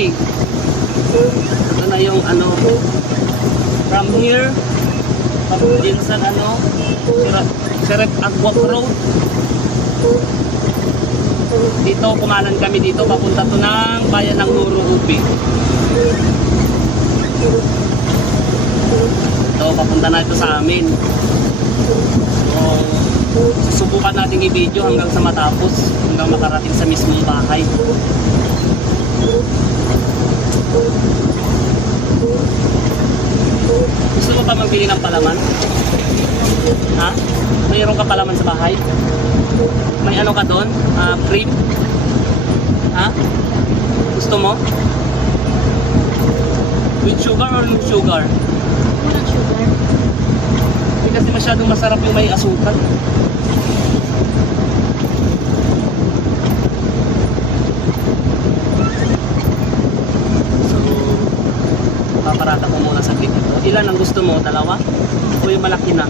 Okay. Ito na yung ano, from here, Dinsan ano, Sirep Agwak Road. Dito, kumanan kami dito, papunta to ng bayan ng Nuro Ubi. Ito, papunta na ito sa amin. So, susubukan natin i-video hanggang sa matapos, hanggang makarating sa mismong bahay. Gusto mo pa magbili ng palaman? Ha? Mayroon ka palaman sa bahay? May ano ka doon? Cream? Ha? Gusto mo? With sugar or no sugar? Walang sugar. Hindi kasi masyadong masarap yung may asukal. So, paparata ko muna sa clip ito. Ilan ang gusto mo? Dalawa? O yung malaki na?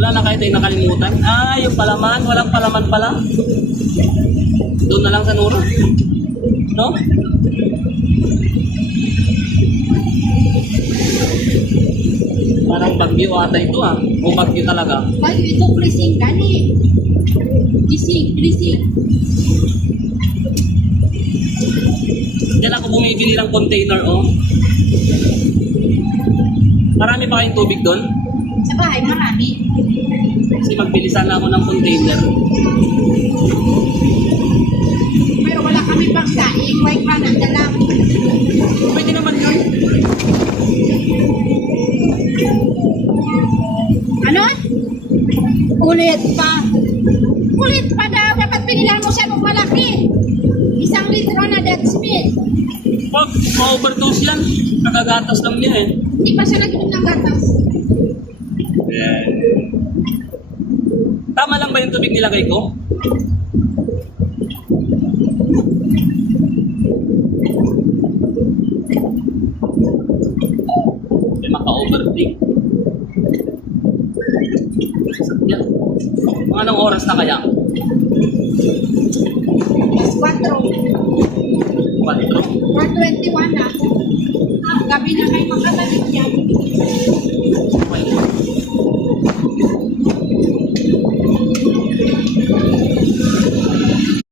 Wala na kayo tayong nakalimutan. Yung palaman. Walang palaman pala. Doon na lang sa Nuro. No? Parang bagyo ata ito o bagyo talaga. Bayo ito, blessing gani. Blessing. Diyan ako bumibili ng container Marami pa kayong tubig doon? Sa bahay, marami. Kasi magbili sana ako ng container. Pero wala kami pang saing. White man ang dalang. Pwede naman yun. Ano? Ulit pa. Ulit pa daw. Dapat pinilan mo siya ng malaki. 1 litro na Dead Smith. Wag, ma-overdose yan. Nakagatas lang niya Hindi pa siya nag-inom ng gatas. Tama lang ba yung tubig nilagay ko? May maka-overtake. Yan. Mga anong oras na kaya? 4. 4. 4:21 na. Gabi na kayo makabalik yan.